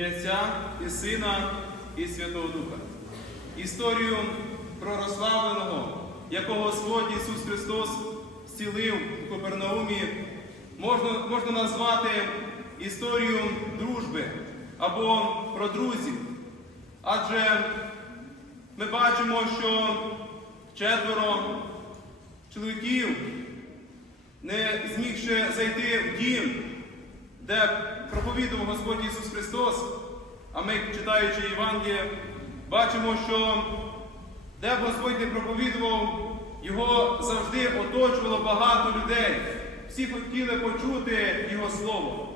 ім'я Отця і Сина і Святого Духа. Історію про розслабленого, якого Господь Ісус Христос зцілив у Копернаумі, можна, можна назвати історію дружби або про друзів. Адже ми бачимо, що четверо чоловіків, не змігши зайти в дім, де проповідував Господь Ісус Христос, а ми, читаючи Євангеліє, бачимо, що де б Господь не проповідував, його завжди оточувало багато людей. Всі хотіли почути Його Слово.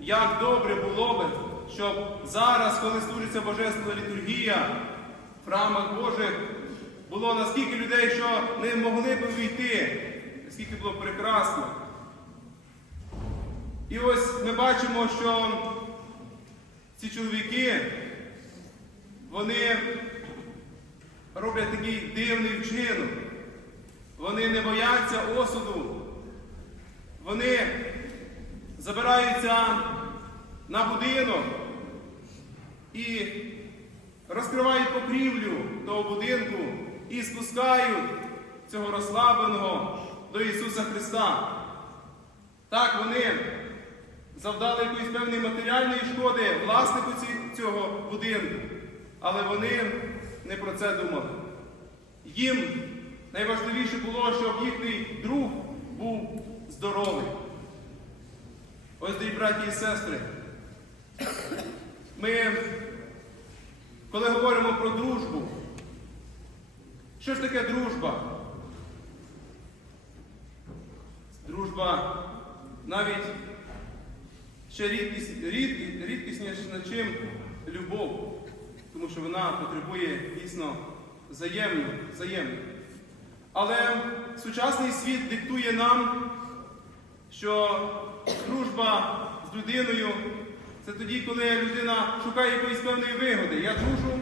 Як добре було би, щоб зараз, коли служиться Божественна літургія, в храмах Божих, було наскільки людей, що не могли б увійти, наскільки було прекрасно. І ось ми бачимо, що ці чоловіки, вони роблять такий дивний вчинок. Вони не бояться осуду. Вони забираються на будинок і розкривають покрівлю того будинку і спускають цього розслабленого до Ісуса Христа. Так, вони завдали якоїсь певної матеріальної шкоди власнику цього будинку, але вони не про це думали. Їм найважливіше було, щоб їхній друг був здоровий. Ось, дорогі браті і сестри, ми, коли говоримо про дружбу, що ж таке дружба? Дружба навіть ще рідкіс, чим любов, тому що вона потребує дійсно взаємно, взаємно. Але сучасний світ диктує нам, що дружба з людиною це тоді, коли людина шукає якоїсь певної вигоди. Я дружу,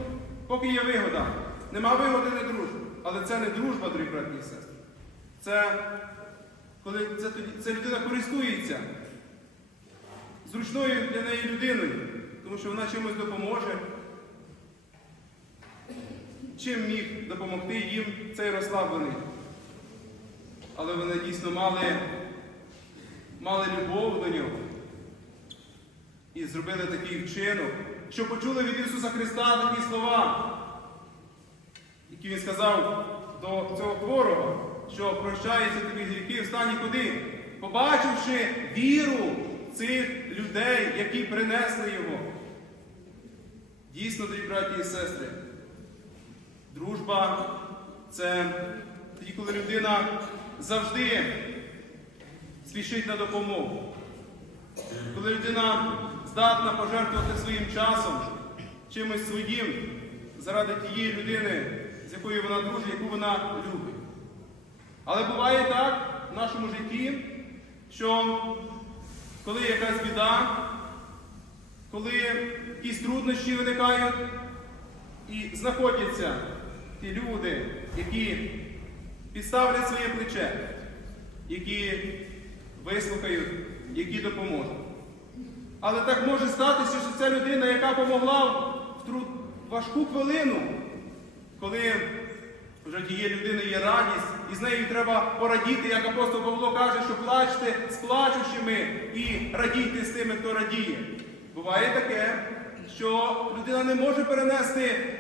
поки є вигода. Нема вигоди, не дружу. Але це не дружба, дорогі браті і сестри. Це коли це, це людина користується зручною для неї людиною, тому що вона чимось допоможе. Чим міг допомогти їм цей розслаблений? Але вони дійсно мали, мали любов до нього і зробили такий вчинок, що почули від Ісуса Христа такі слова, які Він сказав до цього хворого, що прощається тобі гріхи в стані куди? Побачивши віру цих людей, які принесли його. Дійсно, дорогі браті і сестри, дружба це тоді, коли людина завжди спішить на допомогу. Коли людина здатна пожертвувати своїм часом, чимось своїм заради тієї людини, з якою вона дружить, яку вона любить. Але буває так в нашому житті, що коли якась біда, коли якісь труднощі виникають, і знаходяться ті люди, які підставлять своє плече, які вислухають, які допоможуть. Але так може статися, що ця людина, яка допомогла в важку хвилину, коли вже тієї людини є радість, і з нею треба порадіти, як апостол Павло каже, що плачте з плачущими і радійте з тими, хто радіє. Буває таке, що людина не може перенести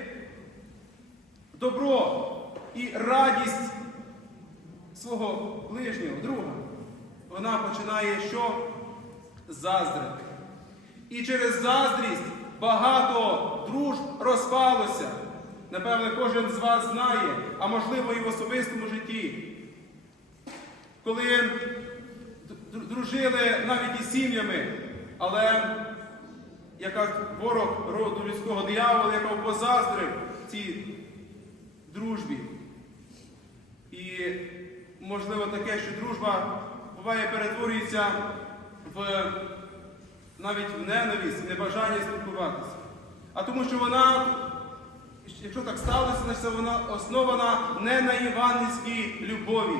добро і радість свого ближнього, друга. Вона починає що? Заздрити. І через заздрість багато дружб розпалося. Напевне, кожен з вас знає, а можливо і в особистому житті. Коли дружили навіть із сім'ями, але яка ворог роду людського диявола, якого позаздрив цій дружбі. І можливо таке, що дружба буває перетворюється в навіть в ненависть, небажання спілкуватися. А тому, що вона, якщо так сталося, значить вона основана не на євангельській любові.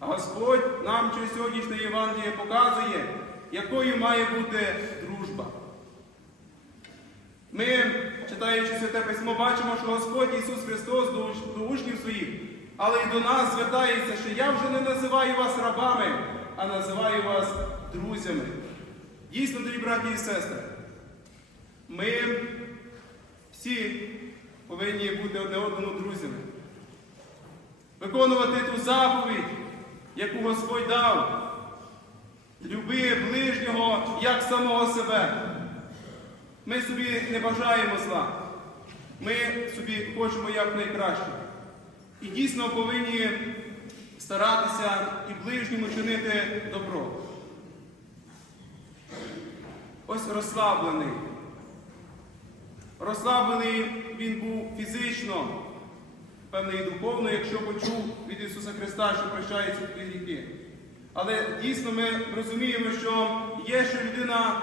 А Господь нам через сьогоднішнє Євангеліє показує, якою має бути дружба. Ми, читаючи Святе Письмо, бачимо, що Господь Ісус Христос до, уч- до учнів своїх, але й до нас звертається, що я вже не називаю вас рабами, а називаю вас друзями. Дійсно, дорогі браті і сестри, ми всі повинні бути одне одному друзями. Виконувати ту заповідь, яку Господь дав. Люби ближнього як самого себе. Ми собі не бажаємо зла. Ми собі хочемо як найкраще. І дійсно повинні старатися і ближньому чинити добро. Ось розслаблений. Розслаблений він був фізично, певно, і духовно, якщо почув від Ісуса Христа, що прощаються твої гріхи. Але дійсно ми розуміємо, що є, що людина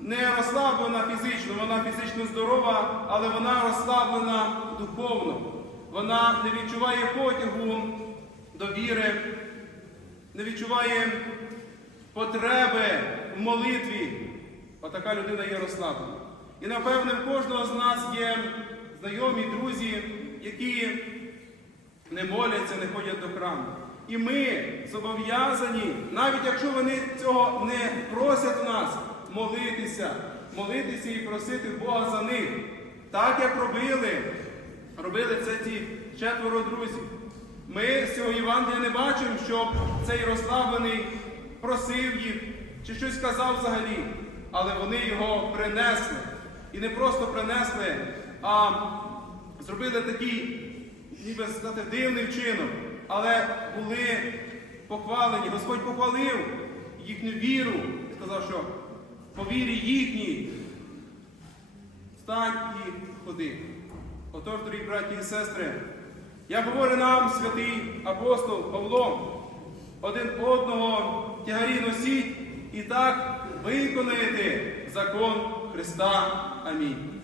не розслаблена фізично, вона фізично здорова, але вона розслаблена духовно. Вона не відчуває потягу до віри, не відчуває потреби в молитві. Отака людина є розслаблена. І напевне в кожного з нас є знайомі, друзі, які не моляться, не ходять до храму. І ми зобов'язані, навіть якщо вони цього не просять нас, молитися, молитися і просити Бога за них. Так як робили, робили це ці четверо друзів. Ми з цього Євангелія не бачимо, щоб цей розслаблений просив їх чи щось сказав взагалі, але вони його принесли. І не просто принесли, а зробили такий, ніби сказати, дивний вчинок, але були похвалені. Господь похвалив їхню віру, сказав, що по вірі їхній встань і ходи. Отож, дорогі браті і сестри, як говорить нам святий апостол Павло, один одного тягарі носіть і так виконаєте закон Христа. I mean,